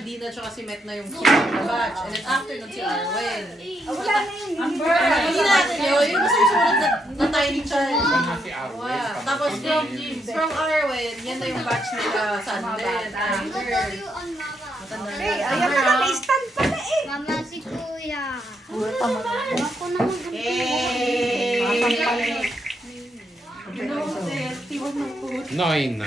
Dina tsaka si Met na yung na batch. And then after nun si Arwen. Wala na yun. Hindi natin yun. Yung basta yung sumunod na tiny child. Si Arwen. Wow. Tapos from Arwen, yan na yung batch nila Sanden. Girl. Matanda na. Ayan pa na, may stand pa na eh. Mama si Kuya. Ako naman Noy.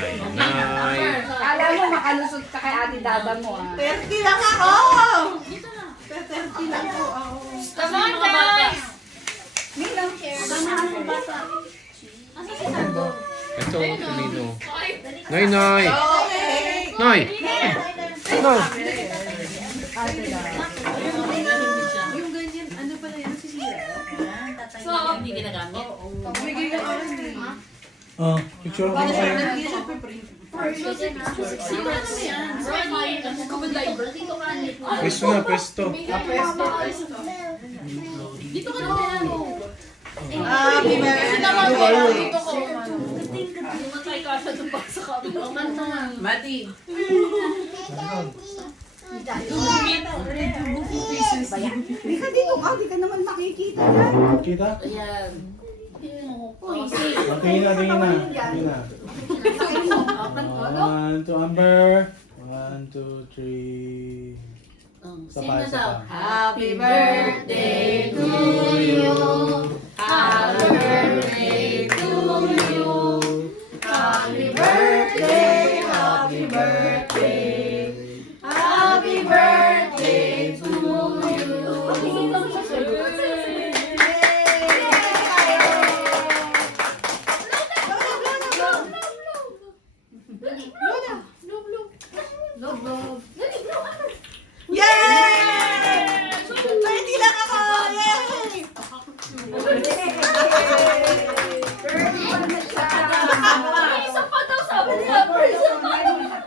Alam mo, makalusot ka kay Ate Dada mo ah. 30 lang ako! 30 lang po ako. Come on, guys! Ito, kanino? Noy. Okay! Noy. Yung ganyan, ano pala yan? Sisira? So, hindi ginagamit. Bumigay ng oras na yun. Oh, picture ko kayo. Hindi siya piprint. Pwesto na, pwesto. Dito ka na yan. Happy birthday! Dito ko. Matay ka siya doon pa sa kabila. Mati. Di ka dito ka, di ka naman makikita yan. Kita? Ayan. Tingin na. One, two, Amber. 1, 2, 3. Sing na daw. Happy birthday to you. Happy birthday to you. Happy birthday, happy birthday. Happy birthday to you. Yay! 20 lang ako! Yay! Isa pa daw sabi niya. Isa pa.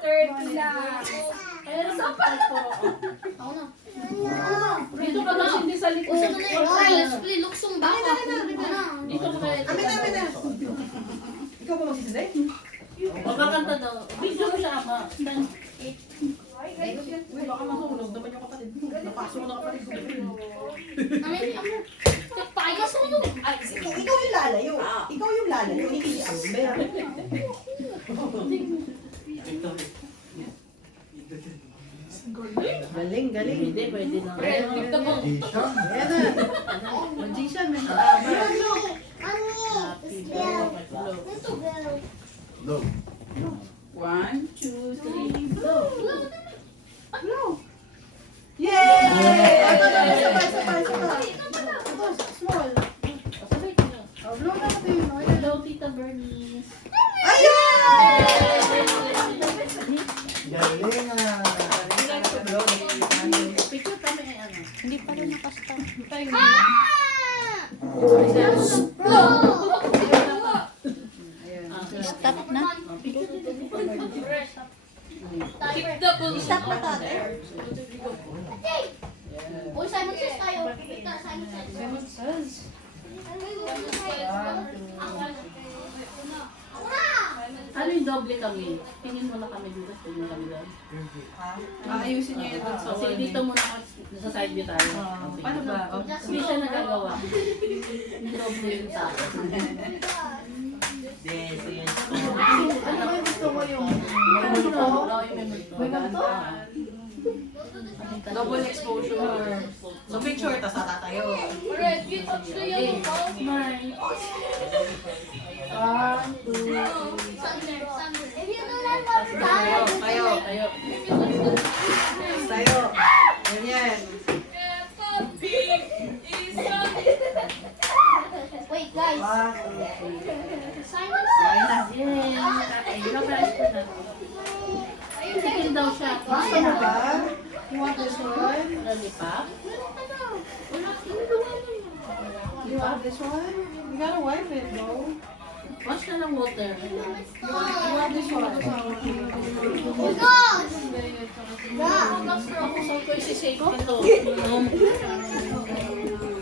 30 lang. Isa pa. Dito ka daw hindi sa likod. Luksong baka. Dito ka kaya. Amin na. Ikaw ba magsisday? Magkakanta daw. Video mo siya ama. Uy, baka mahulog naman yung kapatid. Napasok na kapatid ko. Payas mo to. Ikaw yung lalayo. Ikaw yung lalayo. Hindi si Amber. Galing. Hindi, pwede na. Dito mo. Ayan na. Magician. Low. 1, 2, 3, blow. Yay! Sabay. Small. Hello, Tita Bernice. Ayan! Galing ah. Picture kami ay ano. Hindi pa rin nakastart. Stop na. Keep the ball. Stop na tayo. Uy, Simon Says tayo. Simon Says. Ano yung doble kami? Tingin mo na kami dito, tingin kami doon. Aayusin niya yun sa Kasi dito muna sa side view tayo. Paano ba? Hindi siya nagagawa. Yung doble yung tao. Ano ba gusto mo yung Double exposure. So picture, tas tatayo. Alright, we touch the yellow ball. If you do that one Tayo. Tayo. Ganyan. Wait, guys. Simon Okay Says. na. Tingin daw siya. Gusto mo ba? You want this one? Lollipop? You want this one? You gotta wipe it, though. Wash na ng water. You want this one? Oh, God! Ako saan ko isi-shake ito?